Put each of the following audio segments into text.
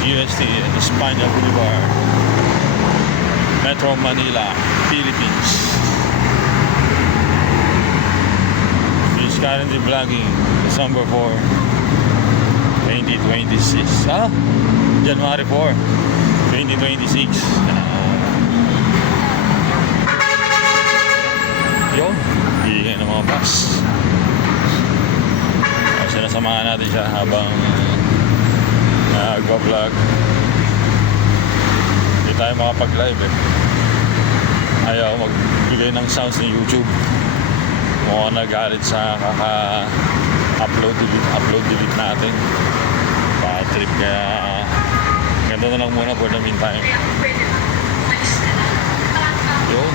GST, Espanya Boulevard, Metro Manila, Philippines. He's currently vlogging December 4, 2026. January 4, 2026. Yun, bigyan ng mga bus. Sinasamahan natin siya habang nagpa-vlog. Hindi tayo makapag-live eh. Ayaw magbigay ng sounds ng YouTube. Mukhang nagalit sa kaka-upload delete natin. Bad trip, kaya ganito na lang muna for the meantime. Yun,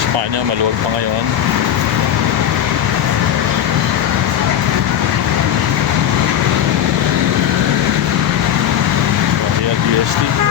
Espanya, maluwag pa ngayon. GST.